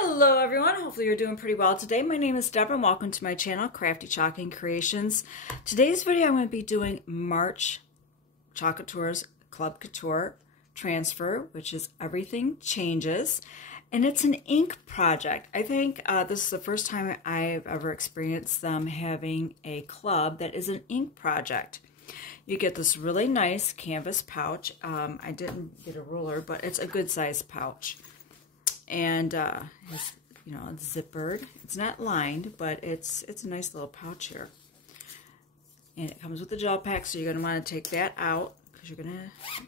Hello everyone, hopefully you're doing pretty well today. My name is Deb and welcome to my channel, Crafty Chalking Creations. Today's video I'm going to be doing March Chalk Couture's Club Couture transfer, which is Everything Changes. And it's an ink project. I think this is the first time I've ever experienced them having a club that is an ink project. You get this really nice canvas pouch. I didn't get a ruler, but it's a good size pouch. And it's, it's zippered. It's not lined, but it's a nice little pouch here. And it comes with the gel pack, so you're gonna want to take that out because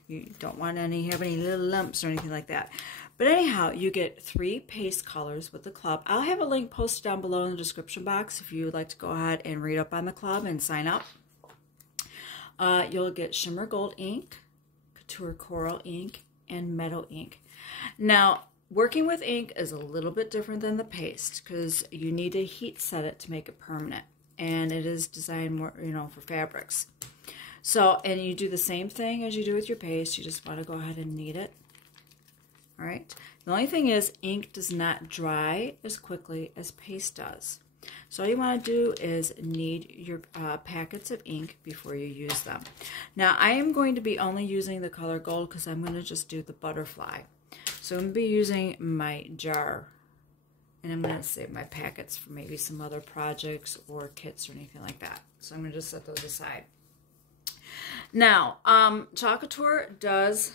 you don't want have any little lumps or anything like that. But anyhow, you get 3 paste colors with the club. I'll have a link posted down below in the description box if you would like to go ahead and read up on the club and sign up. You'll get shimmer gold ink, couture coral ink, and meadow ink. Now, working with ink is a little bit different than the paste because you need to heat set it to make it permanent, and it is designed more, for fabrics. So, and you do the same thing as you do with your paste. You just want to go ahead and knead it. All right. The only thing is, ink does not dry as quickly as paste does. So all you want to do is knead your packets of ink before you use them. Now, I am going to be only using the color gold because I'm going to just do the butterfly. So I'm going to be using my jar, and I'm going to save my packets for maybe some other projects or kits or anything like that. So I'm going to just set those aside. Now, Chalk Couture does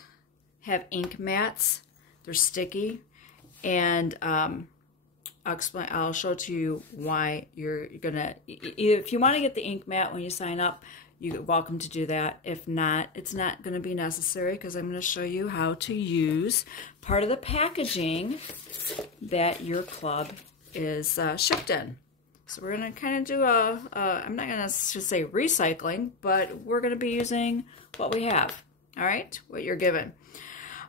have ink mats. They're sticky, and I'll show to you why you're going to, if you want to get the ink mat when you sign up, you're welcome to do that. If not, it's not going to be necessary because I'm going to show you how to use part of the packaging that your club is shipped in. So we're going to kind of do I'm not going to say recycling, but we're going to be using what we have, all right, what you're given.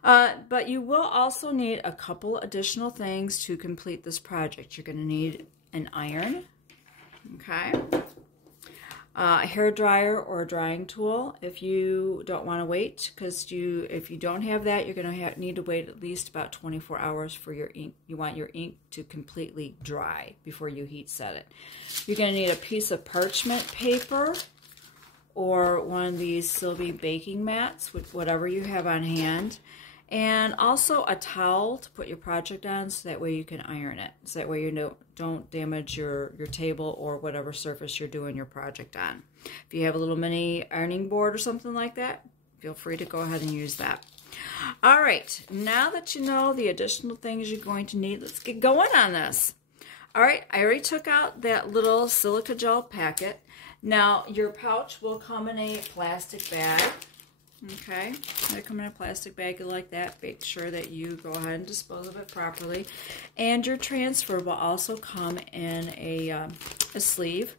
But you will also need a couple additional things to complete this project. You're going to need an iron, okay, a hair dryer or a drying tool if you don't want to wait, because if you don't have that, you're going to need to wait at least about 24 hours for your ink. You want your ink to completely dry before you heat set it. You're going to need a piece of parchment paper or one of these Sylvie baking mats with whatever you have on hand. And also a towel to put your project on so that way you can iron it. So that way you don't damage your table or whatever surface you're doing your project on. If you have a little mini ironing board or something like that, feel free to go ahead and use that. All right, now that you know the additional things you're going to need, let's get going on this. All right, I already took out that little silica gel packet. Now, your pouch will come in a plastic bag. Okay, they come in a plastic bag like that. Make sure that you go ahead and dispose of it properly. And your transfer will also come in a sleeve.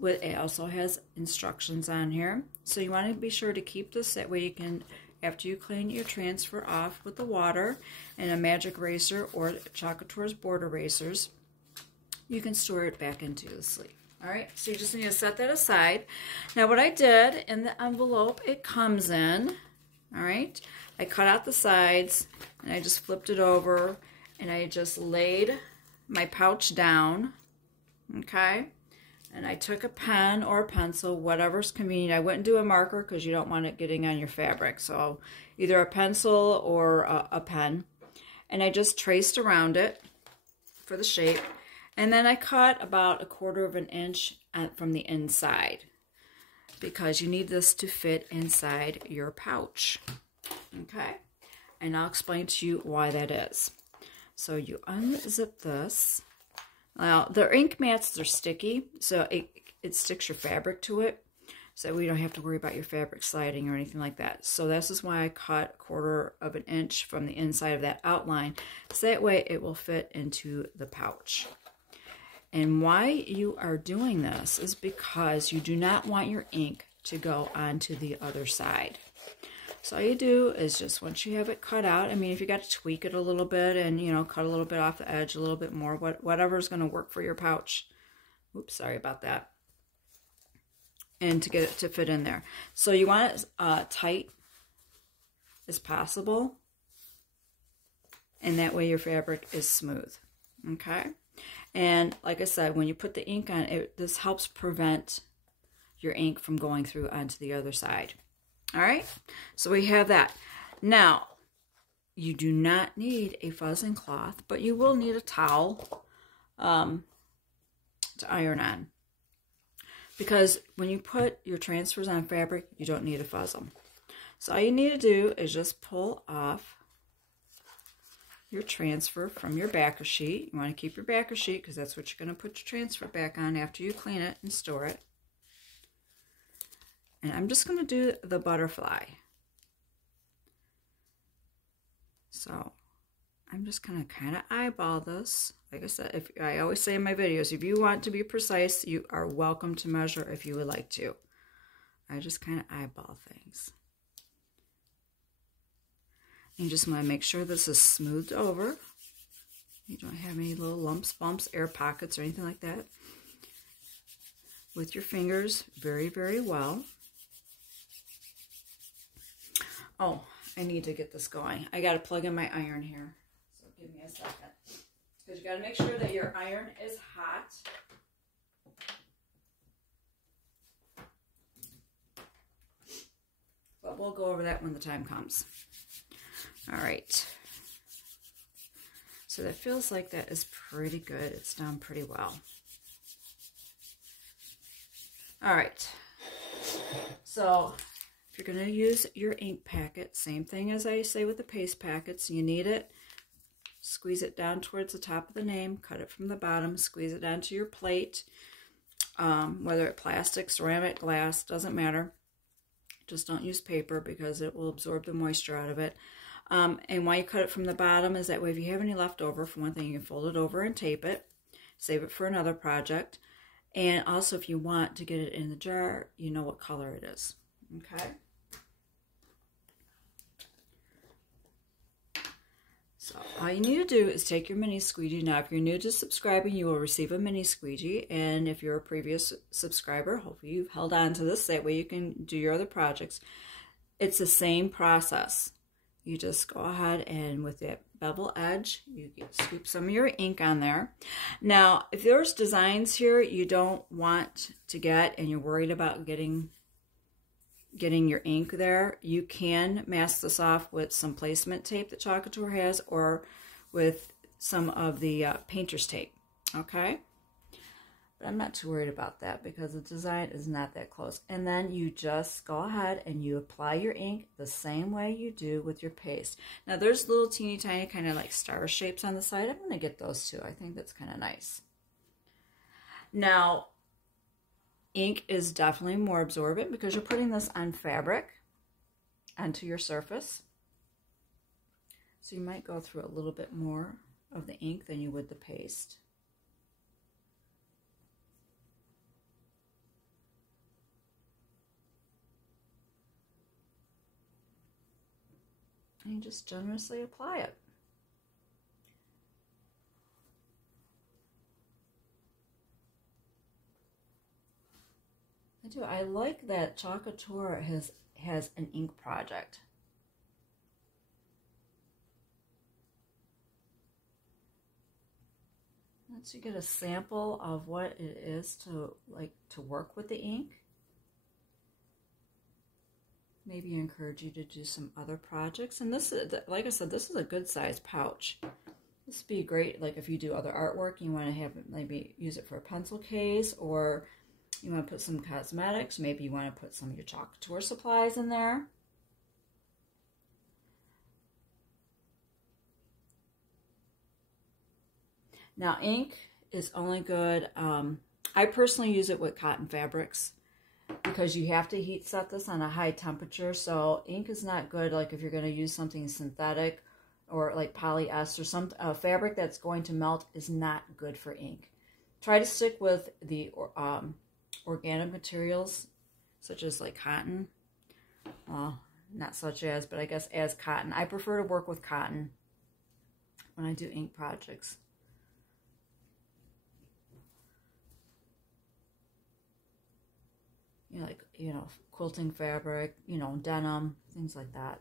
It also has instructions on here. So you want to be sure to keep this, that way you can, after you clean your transfer off with the water and a magic eraser or Chalk Couture's board erasers, you can store it back into the sleeve. All right, so you just need to set that aside. Now what I did in the envelope it comes in, all right, I cut out the sides and I just flipped it over and I just laid my pouch down, okay, and I took a pen or a pencil, whatever's convenient. I wouldn't do a marker because you don't want it getting on your fabric, so either a pencil or a pen, and I just traced around it for the shape. And then I cut about 1/4 of an inch from the inside because you need this to fit inside your pouch. Okay? And I'll explain to you why that is. So you unzip this. Now, the ink mats are sticky, so it sticks your fabric to it. So we don't have to worry about your fabric sliding or anything like that. So this is why I cut 1/4 of an inch from the inside of that outline. So that way it will fit into the pouch. And why you are doing this is because you do not want your ink to go onto the other side. So all you do is just, once you have it cut out, I mean, if you got to tweak it a little bit and, cut a little bit off the edge, a little bit more, whatever is going to work for your pouch. Oops, sorry about that. And to get it to fit in there. So you want it tight as possible. And that way your fabric is smooth. Okay. And like I said, when you put the ink on, this helps prevent your ink from going through onto the other side. All right. So we have that. Now, you do not need a fuzzing cloth, but you will need a towel to iron on. Because when you put your transfers on fabric, you don't need to fuzz them. So all you need to do is just pull off your transfer from your backer sheet. You want to keep your backer sheet because that's what you're going to put your transfer back on after you clean it and store it. And I'm just going to do the butterfly. So I'm just going to kind of eyeball this. Like I said, I always say in my videos, if you want to be precise, you are welcome to measure if you would like to. I just kind of eyeball things. You just want to make sure this is smoothed over. You don't have any little lumps, bumps, air pockets, or anything like that. With your fingers very, very well. Oh, I need to get this going. I got to plug in my iron here. So give me a second. Because you got to make sure that your iron is hot. But we'll go over that when the time comes. All right. So that feels like that is pretty good. It's done pretty well. All right. So if you're going to use your ink packet, same thing as I say with the paste packets, you need it. Squeeze it down towards the top of the name, cut it from the bottom, squeeze it onto your plate, whether it's plastic, ceramic, glass, doesn't matter. Just don't use paper because it will absorb the moisture out of it. And why you cut it from the bottom is that way if you have any left over, for one thing, you can fold it over and tape it, save it for another project. And also if you want to get it in the jar, you know what color it is. Okay? So all you need to do is take your mini squeegee. Now, if you're new to subscribing, you will receive a mini squeegee. And if you're a previous subscriber, hopefully you've held on to this. That way you can do your other projects. It's the same process. You just go ahead and with that bevel edge, you scoop some of your ink on there. Now, if there's designs here you don't want to get and you're worried about getting your ink there, you can mask this off with some placement tape that Chalk Couture has or with some of the painter's tape, okay? But I'm not too worried about that because the design is not that close. And then you just go ahead and you apply your ink the same way you do with your paste. Now there's little teeny tiny kind of like star shapes on the side. I'm going to get those too. I think that's kind of nice. Now, ink is definitely more absorbent because you're putting this on fabric, onto your surface. So you might go through a little bit more of the ink than you would the paste. And you just generously apply it. I do. I like that Chalk Couture has an ink project. Once you get a sample of what it is to work with the ink, maybe encourage you to do some other projects. And this is, like I said, this is a good size pouch. This would be great, like if you do other artwork, you want to have maybe use it for a pencil case, or you want to put some cosmetics. Maybe you want to put some of your Chalk Couture supplies in there. Now, ink is only good. I personally use it with cotton fabrics because you have to heat set this on a high temperature. So ink is not good like if you're going to use something synthetic or like polyester. Some fabric that's going to melt is not good for ink. Try to stick with the organic materials such as like cotton. Well, not such as, but I guess as cotton. I prefer to work with cotton when I do ink projects. Quilting fabric, denim, things like that.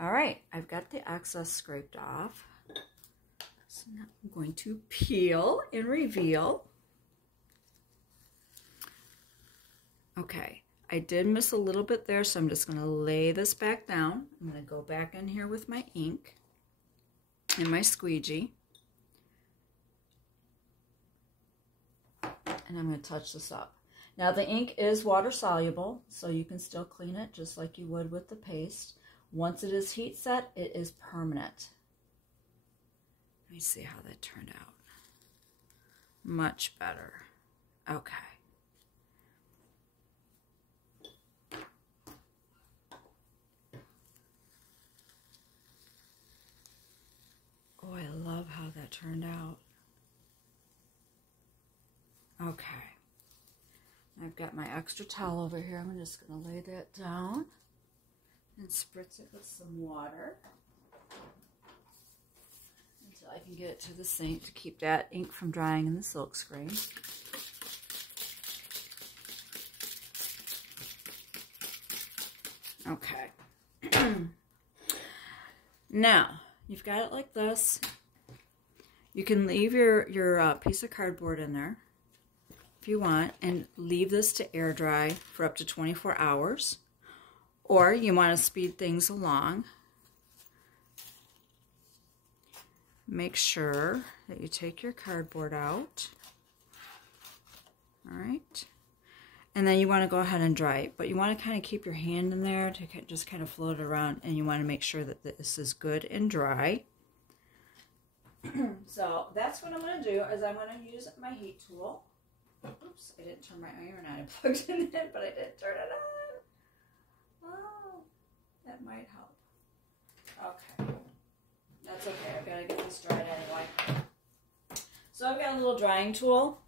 All right, I've got the excess scraped off. So now I'm going to peel and reveal. Okay, I did miss a little bit there, so I'm just going to lay this back down. I'm going to go back in here with my ink and my squeegee. And I'm going to touch this up. Now the ink is water soluble, so you can still clean it just like you would with the paste. Once it is heat set, it is permanent. Let me see how that turned out. Much better. Okay. Oh, I love how that turned out. Okay. I've got my extra towel over here. I'm just going to lay that down and spritz it with some water until I can get it to the sink to keep that ink from drying in the silk screen. Okay. Now, you've got it like this. You can leave your piece of cardboard in there if you want and leave this to air dry for up to 24 hours. Or you want to speed things along. Make sure that you take your cardboard out. All right. And then you want to go ahead and dry it. But you want to kind of keep your hand in there to just kind of float it around. And you want to make sure that this is good and dry. So that's what I'm going to do is I'm going to use my heat tool. Oops, I didn't turn my iron on. I plugged it in, but I didn't turn it on. Oh, that might help. Okay. That's okay. I've got to get this dried anyway. So I've got a little drying tool.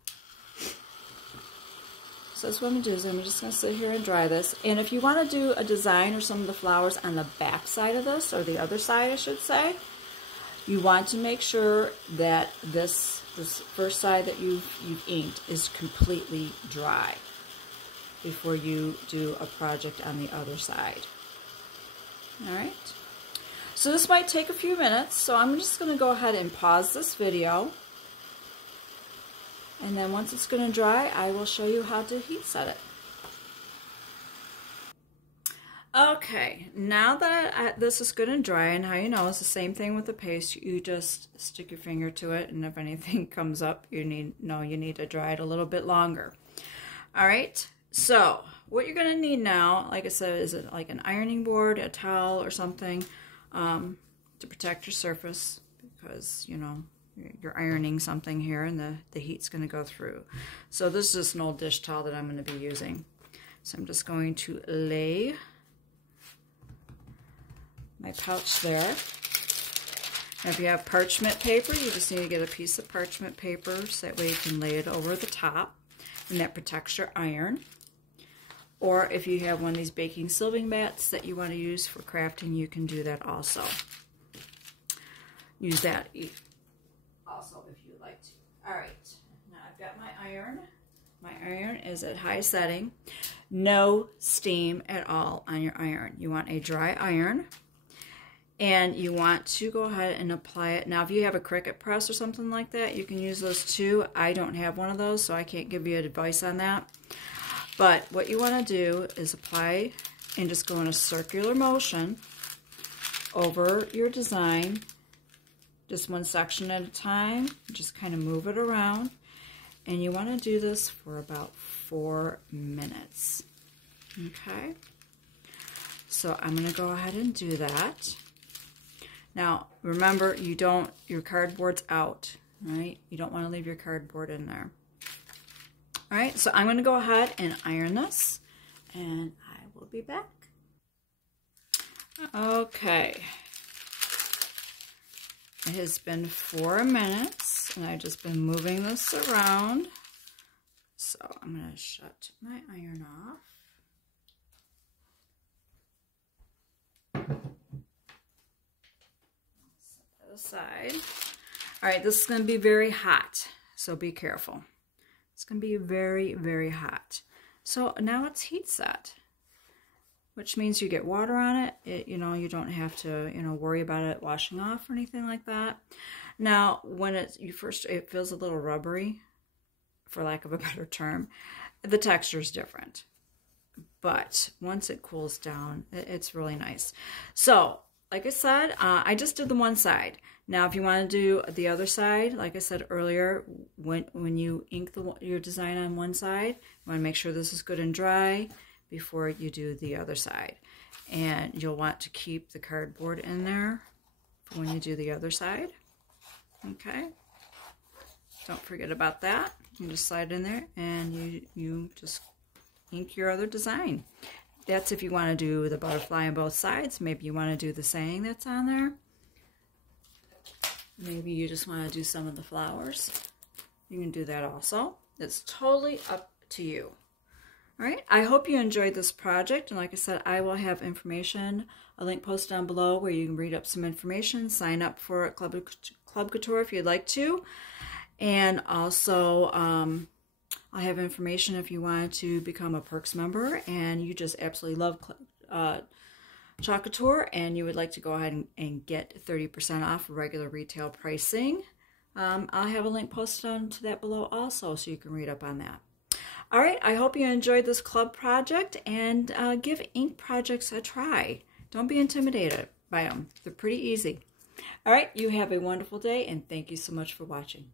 So that's what I'm going to do is I'm just going to sit here and dry this. And if you want to do a design or some of the flowers on the back side of this, or the other side I should say, you want to make sure that this first side that you've inked is completely dry before you do a project on the other side. All right. So this might take a few minutes, so I'm just going to go ahead and pause this video. And then once it's going to dry, I will show you how to heat set it. Okay, now that this is good and dry, and how you know it's the same thing with the paste, you just stick your finger to it, and if anything comes up, you need to dry it a little bit longer. All right, so what you're going to need now, like I said, is like an ironing board, a towel, or something to protect your surface, because you know you're ironing something here, and the heat's going to go through. So this is just an old dish towel that I'm going to be using. So I'm just going to lay my pouch there. And if you have parchment paper, you just need to get a piece of parchment paper so that way you can lay it over the top, and that protects your iron. Or if you have one of these baking sylving mats that you want to use for crafting, you can do that also. Use that also if you'd like to. All right, now I've got my iron. My iron is at high setting. No steam at all on your iron. You want a dry iron. And you want to go ahead and apply it. Now, if you have a Cricut press or something like that, you can use those too. I don't have one of those, so I can't give you advice on that. But what you want to do is apply and just go in a circular motion over your design, just one section at a time. Just kind of move it around. And you want to do this for about 4 minutes. Okay? So I'm going to go ahead and do that. Now, remember, your cardboard's out, right? You don't want to leave your cardboard in there. All right, so I'm going to go ahead and iron this, and I will be back. Okay. It has been 4 minutes, and I've just been moving this around. So I'm going to shut my iron off. Aside. All right, this is going to be very hot, so be careful. It's going to be very, very hot. So now it's heat set. which means you get water on it. You know, you don't have to, you know, worry about it washing off or anything like that. Now, when it feels a little rubbery, for lack of a better term. The texture is different. But once it cools down, it's really nice. So, like I said, I just did the one side. Now, if you want to do the other side, like I said earlier, when you ink your design on one side, you want to make sure this is good and dry before you do the other side. And you'll want to keep the cardboard in there when you do the other side. Okay? Don't forget about that. You just slide in there and you just ink your other design. That's if you want to do the butterfly on both sides. Maybe you want to do the saying that's on there. Maybe you just want to do some of the flowers. You can do that also. It's totally up to you. All right, I hope you enjoyed this project. And like I said, I will have information, a link posted down below where you can read up some information, sign up for Club Couture if you'd like to. And also, I have information if you want to become a Perks member and you just absolutely love Chalk Couture and you would like to go ahead and get 30% off regular retail pricing. I'll have a link posted onto that below also so you can read up on that. All right, I hope you enjoyed this club project and give ink projects a try. Don't be intimidated by them. They're pretty easy. All right, you have a wonderful day and thank you so much for watching.